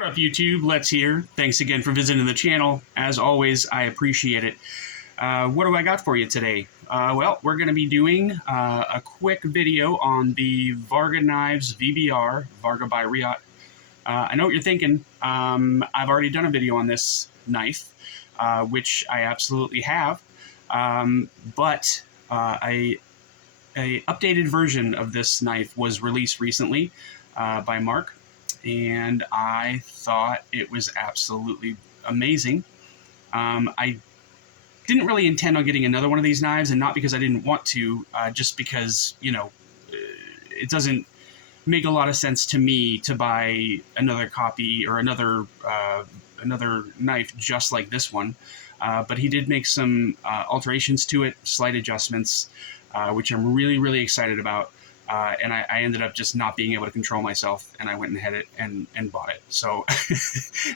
What up, YouTube? Let's here. Thanks again for visiting the channel. As always, I appreciate it. What do I got for you today? Well, we're going to be doing a quick video on the VARGA knives VBR, VARGA by Riot. I know what you're thinking. I've already done a video on this knife, which I absolutely have. But a updated version of this knife was released recently by Mark, and I thought it was absolutely amazing. I didn't really intend on getting another one of these knives, and not because I didn't want to, just because, you know, it doesn't make a lot of sense to me to buy another copy or another knife just like this one. But he did make some alterations to it, slight adjustments, which I'm really excited about. And I ended up just not being able to control myself, and I went ahead and bought it. So,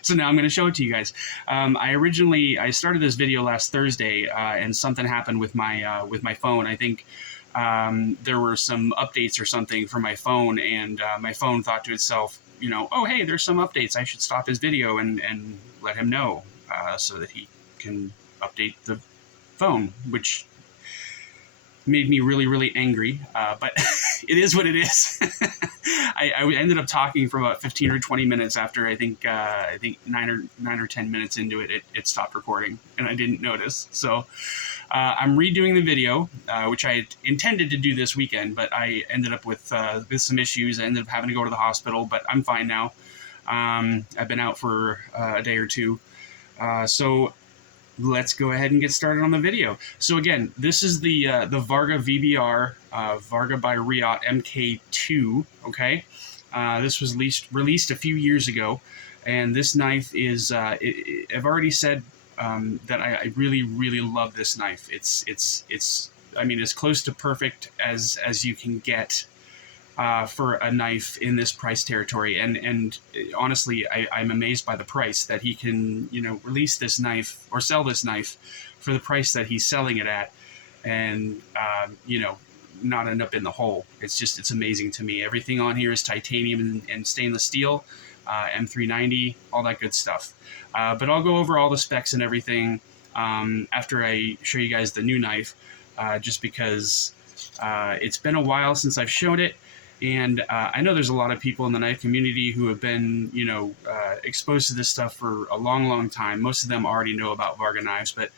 so now I'm going to show it to you guys. I started this video last Thursday, and something happened with my phone. I think there were some updates or something for my phone, and my phone thought to itself, you know, oh hey, there's some updates. I should stop his video and let him know so that he can update the phone, which made me really angry, but it is what it is. I ended up talking for about 15 or 20 minutes after I think 9 or 10 minutes into it, it stopped recording, and I didn't notice. So I'm redoing the video, which I intended to do this weekend, but I ended up with some issues. I ended up having to go to the hospital, but I'm fine now. I've been out for a day or two, so let's go ahead and get started on the video. So again, this is the VARGA VBR, VARGA by Riot MK2, okay? This was released a few years ago, and this knife is, I've already said that I really love this knife. It's I mean, as close to perfect as you can get for a knife in this price territory, and honestly, I'm amazed by the price that he can, you know, release this knife or sell this knife for the price that he's selling it at, and you know, not end up in the hole. It's amazing to me. Everything on here is titanium and stainless steel, M390, all that good stuff. But I'll go over all the specs and everything after I show you guys the new knife, just because it's been a while since I've shown it. And I know there's a lot of people in the knife community who have been, you know, exposed to this stuff for a long time. Most of them already know about VARGA knives, but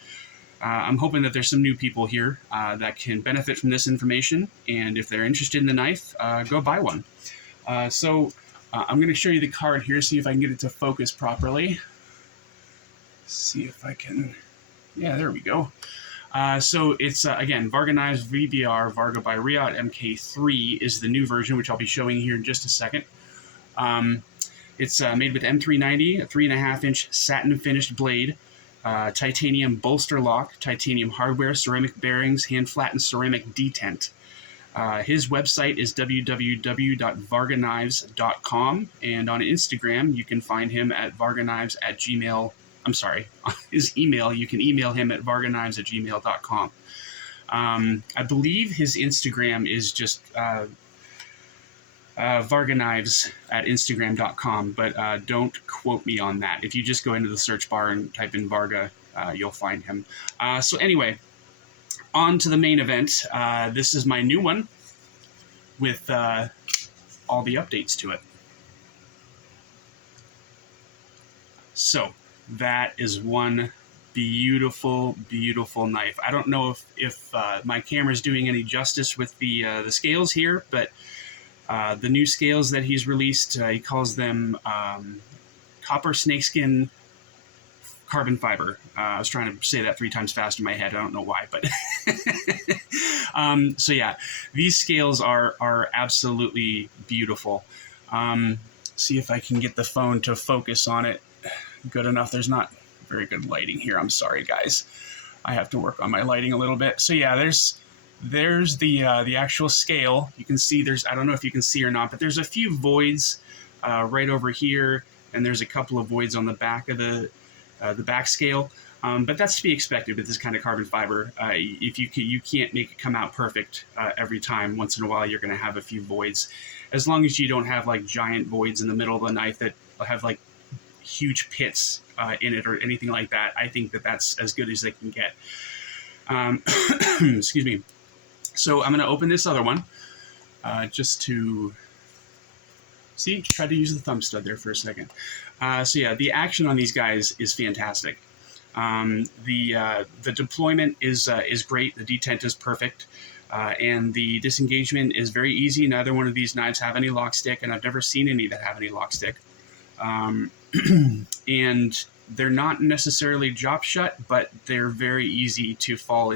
I'm hoping that there's some new people here that can benefit from this information. And if they're interested in the knife, go buy one. So I'm going to show you the card here, see if I can get it to focus properly. See if I can. Yeah, there we go. So it's, again, VARGA knives VBR, VARGA by Riot MK3 is the new version, which I'll be showing here in just a second. It's made with M390, a 3.5-inch satin finished blade, titanium bolster lock, titanium hardware, ceramic bearings, hand-flattened ceramic detent. His website is www.vargaknives.com, and on Instagram you can find him at vargaknives@gmail.com. I'm sorry, his email, you can email him at vargaknives@gmail.com. I believe his Instagram is just vargaknives@instagram.com, but don't quote me on that. If you just go into the search bar and type in VARGA, you'll find him. So anyway, on to the main event. This is my new one with all the updates to it. So that is one beautiful knife. I don't know if my camera is doing any justice with the scales here, but the new scales that he's released, he calls them copper snakeskin carbon fiber. I was trying to say that 3 times fast in my head. I don't know why, but so yeah, these scales are absolutely beautiful. See if I can get the phone to focus on it good enough. There's not very good lighting here. I'm sorry, guys. I have to work on my lighting a little bit. So yeah, there's the actual scale. You can see I don't know if you can see or not, but there's a few voids right over here, and there's a couple of voids on the back of the back scale. But that's to be expected with this kind of carbon fiber. If you can't make it come out perfect every time. Once in a while, you're going to have a few voids. As long as you don't have like giant voids in the middle of the knife that have like huge pits in it or anything like that. I think that that's as good as they can get. Excuse me. So I'm going to open this other one just to see. Try to use the thumb stud there for a second. So yeah, the action on these guys is fantastic. The deployment is great. The detent is perfect. And the disengagement is very easy. Neither one of these knives have any lock stick, and I've never seen any that have any lock stick. And they're not necessarily drop shut, but they're very easy to fall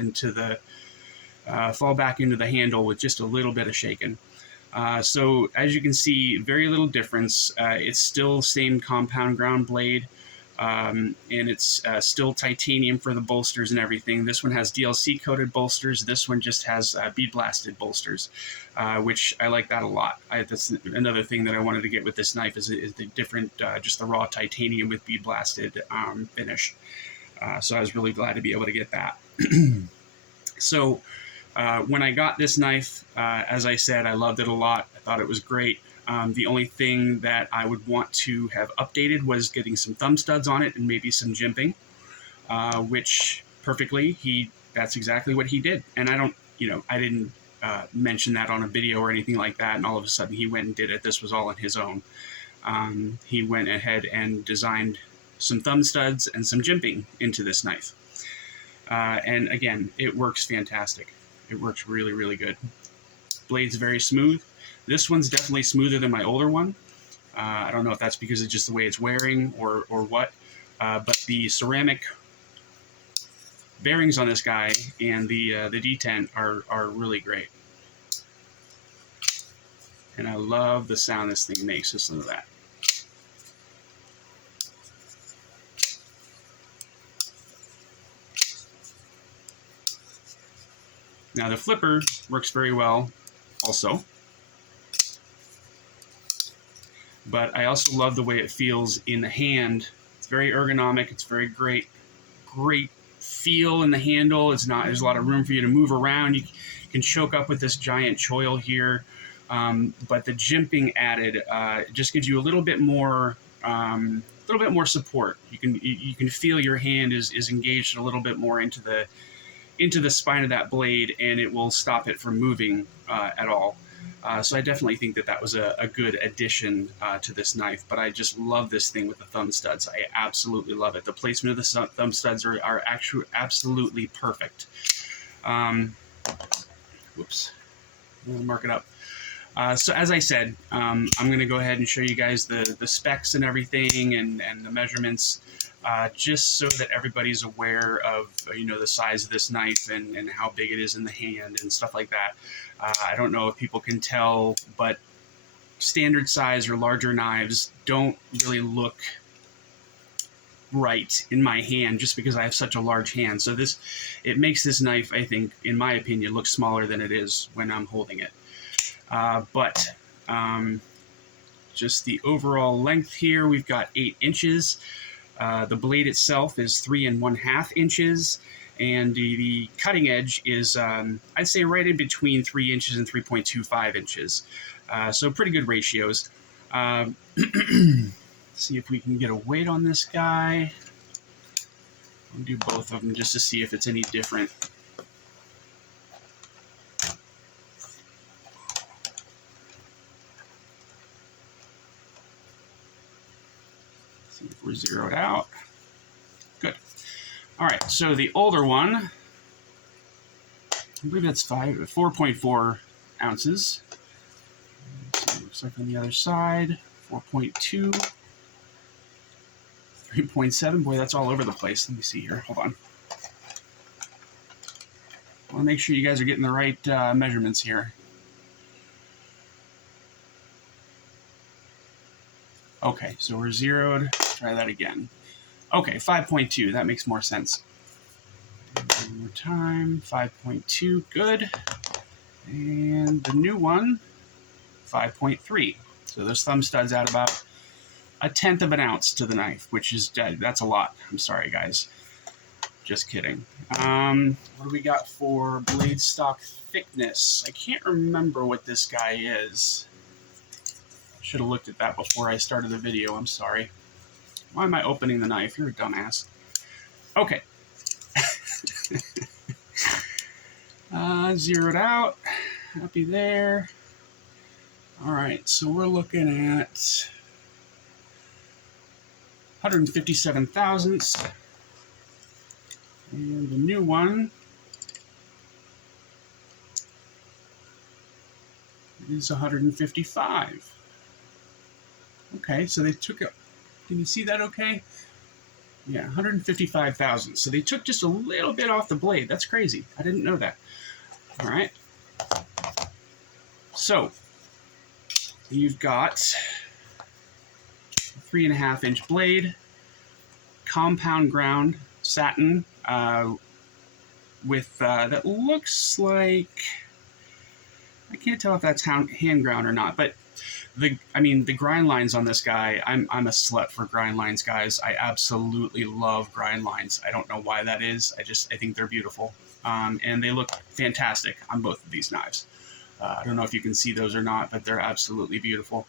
back into the handle with just a little bit of shaking. So as you can see, very little difference. It's still same compound ground blade. And it's still titanium for the bolsters and everything. This one has DLC coated bolsters. This one just has bead blasted bolsters, which I like that a lot. That's another thing that I wanted to get with this knife is the different, just the raw titanium with bead blasted finish. So I was really glad to be able to get that. So when I got this knife, as I said, I loved it a lot. I thought it was great. The only thing that I would want to have updated was getting some thumb studs on it and maybe some jimping, which perfectly, that's exactly what he did. And I didn't mention that on a video or anything like that, and all of a sudden he went and did it. This was all on his own. He went ahead and designed some thumb studs and some jimping into this knife. And again, it works fantastic. It works really, really good. Blade's very smooth. This one's definitely smoother than my older one. I don't know if that's because it's just the way it's wearing or what, but the ceramic bearings on this guy and the detent are really great. And I love the sound this thing makes. Listen to that. Now the flipper works very well also. But I also love the way it feels in the hand. It's very ergonomic. It's very great feel in the handle. There's a lot of room for you to move around. You can choke up with this giant choil here. But the jimping added just gives you a little bit more support. You can feel your hand is engaged a little bit more into the spine of that blade, and it will stop it from moving at all. So I definitely think that was a good addition to this knife, but I just love this thing with the thumb studs. I absolutely love it. The placement of the thumb studs are actually absolutely perfect. Whoops, we'll mark it up. So as I said, I'm going to go ahead and show you guys the specs and everything and the measurements, just so that everybody's aware of the size of this knife and how big it is in the hand and stuff like that. I don't know if people can tell, but standard size or larger knives don't really look right in my hand just because I have such a large hand. So it makes this knife, I think, in my opinion, look smaller than it is when I'm holding it. But just the overall length here, we've got 8 inches. The blade itself is 3 1/2 inches, and the cutting edge is, I'd say, right in between 3 inches and 3.25 inches. So pretty good ratios. See if we can get a weight on this guy. I'll do both of them just to see if it's any different. See if we're zeroed out. Good. All right, so the older one, I believe that's 4.4 ounces. Looks like on the other side, 4.2, 3.7. Boy, that's all over the place. Let me see here. Hold on. I want to make sure you guys are getting the right measurements here. Okay, so we're zeroed. Try that again. Okay, 5.2. That makes more sense. One more time. 5.2. Good. And the new one, 5.3. So those thumb studs add about 1/10 of an ounce to the knife, which is that's a lot. I'm sorry, guys. Just kidding. What do we got for blade stock thickness? I can't remember what this guy is. Should have looked at that before I started the video. I'm sorry. Why am I opening the knife? You're a dumbass. Okay. Zeroed out. Happy there. All right, so we're looking at 157 thousandths. And the new one is 155. Okay, so they took it. Can you see that okay? Yeah, 155 thousandths. So they took just a little bit off the blade. That's crazy. I didn't know that. All right. So you've got a 3.5 inch blade, compound ground satin with that looks like, I can't tell if that's hand ground or not, but the grind lines on this guy, I'm a slut for grind lines, guys. I absolutely love grind lines. I don't know why that is. I think they're beautiful. And they look fantastic on both of these knives. I don't know if you can see those or not, but they're absolutely beautiful.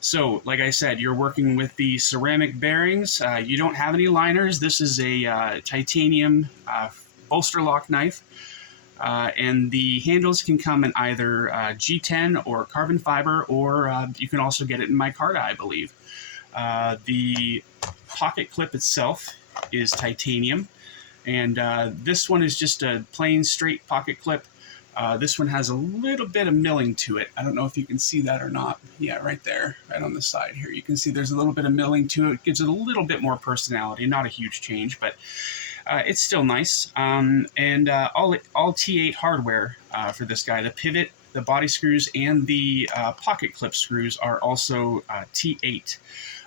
So, like I said, you're working with the ceramic bearings. You don't have any liners. This is a titanium bolster lock knife. And the handles can come in either G10 or carbon fiber, or you can also get it in micarta, I believe. The pocket clip itself is titanium, and this one is just a plain straight pocket clip. This one has a little bit of milling to it. I don't know if you can see that or not. Yeah, right there, right on the side here. You can see there's a little bit of milling to it. It gives it a little bit more personality. Not a huge change, but it's still nice. And all T8 hardware for this guy. The pivot, the body screws, and the pocket clip screws are also T8.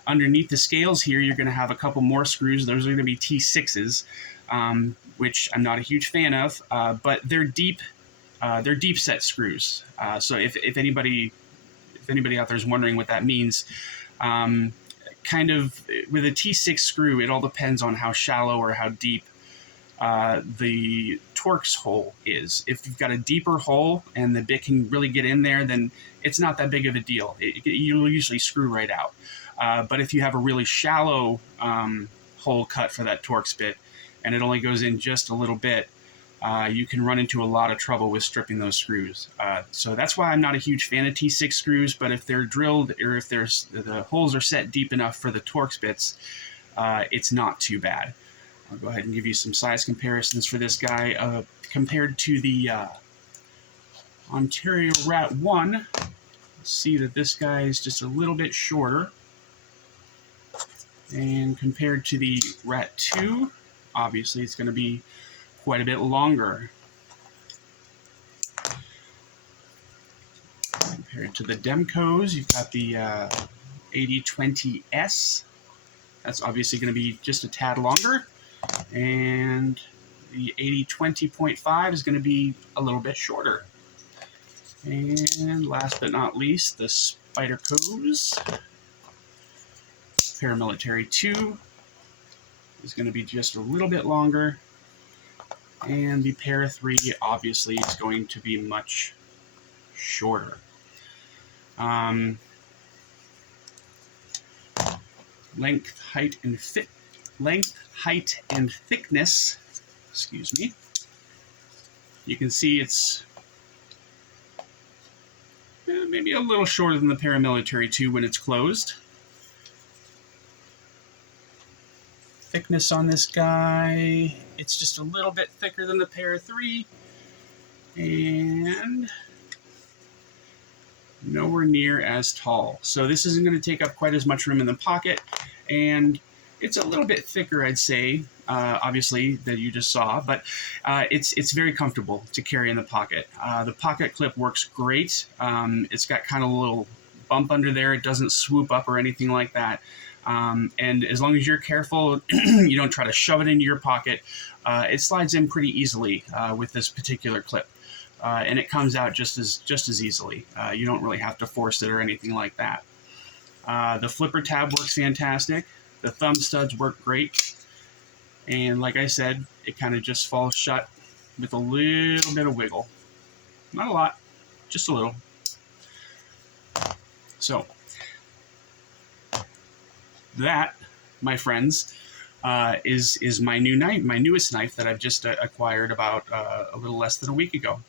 Underneath the scales here, you're going to have a couple more screws. Those are going to be T6s, which I'm not a huge fan of, but they're deep set screws. So if anybody out there is wondering what that means, kind of with a T6 screw, it all depends on how shallow or how deep the Torx hole is. If you've got a deeper hole and the bit can really get in there, then it's not that big of a deal. You'll usually screw right out. But if you have a really shallow hole cut for that Torx bit and it only goes in just a little bit, you can run into a lot of trouble with stripping those screws. So that's why I'm not a huge fan of T6 screws, but if they're drilled or if the holes are set deep enough for the Torx bits, it's not too bad. I'll go ahead and give you some size comparisons for this guy. Compared to the Ontario Rat 1, see that this guy is just a little bit shorter. And compared to the Rat 2, obviously it's going to be quite a bit longer. Compared to the Demcos, you've got the 8020S. That's obviously going to be just a tad longer. And the 8020.5 is going to be a little bit shorter. And last but not least, the Spyderco's Paramilitary 2 is going to be just a little bit longer. And the Para 3 obviously is going to be much shorter. Length, height, and thickness, excuse me. You can see it's maybe a little shorter than the Paramilitary 2 when it's closed. Thickness on this guy, it's just a little bit thicker than the Para 3, and nowhere near as tall. So this isn't going to take up quite as much room in the pocket, and it's a little bit thicker, I'd say, obviously, that you just saw, but it's very comfortable to carry in the pocket. The pocket clip works great. It's got kind of a little bump under there. It doesn't swoop up or anything like that. And as long as you're careful, you don't try to shove it into your pocket, it slides in pretty easily with this particular clip. And it comes out just as easily. You don't really have to force it or anything like that. The flipper tab works fantastic. The thumb studs work great. And like I said, it kind of just falls shut with a little bit of wiggle. Not a lot, just a little. So that my friends, is my new knife, my newest knife that I've just acquired about a little less than a week ago,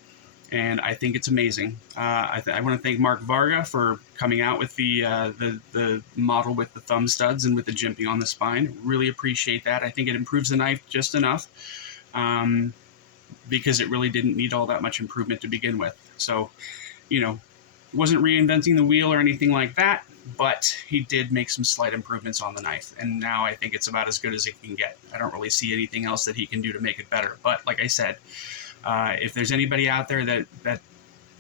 and I think it's amazing. I want to thank Mark Varga for coming out with the model with the thumb studs and with the jimping on the spine. Really appreciate that. I think it improves the knife just enough, because it really didn't need all that much improvement to begin with. So, you know, wasn't reinventing the wheel or anything like that, but he did make some slight improvements on the knife, and now I think it's about as good as it can get. I don't really see anything else that he can do to make it better. But like I said, if there's anybody out there that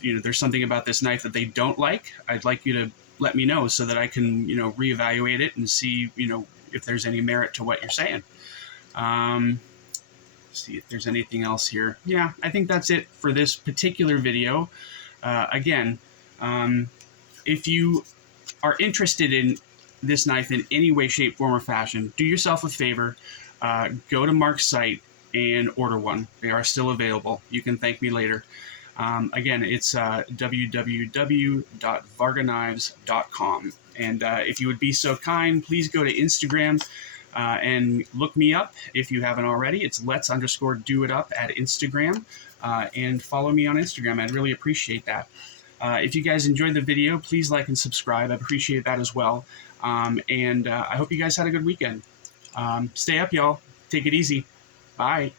there's something about this knife that they don't like, I'd like you to let me know so that I can reevaluate it and see if there's any merit to what you're saying. See if there's anything else here. Yeah, I think that's it for this particular video. Again, if you are interested in this knife in any way, shape, form, or fashion, do yourself a favor, go to Mark's site and order one. They are still available. You can thank me later. Again, it's www.vargaknives.com. And if you would be so kind, please go to Instagram and look me up if you haven't already. It's let's_do-it-up at Instagram, and follow me on Instagram. I'd really appreciate that. If you guys enjoyed the video, please like and subscribe. I appreciate that as well. And I hope you guys had a good weekend. Stay up, y'all. Take it easy. Bye.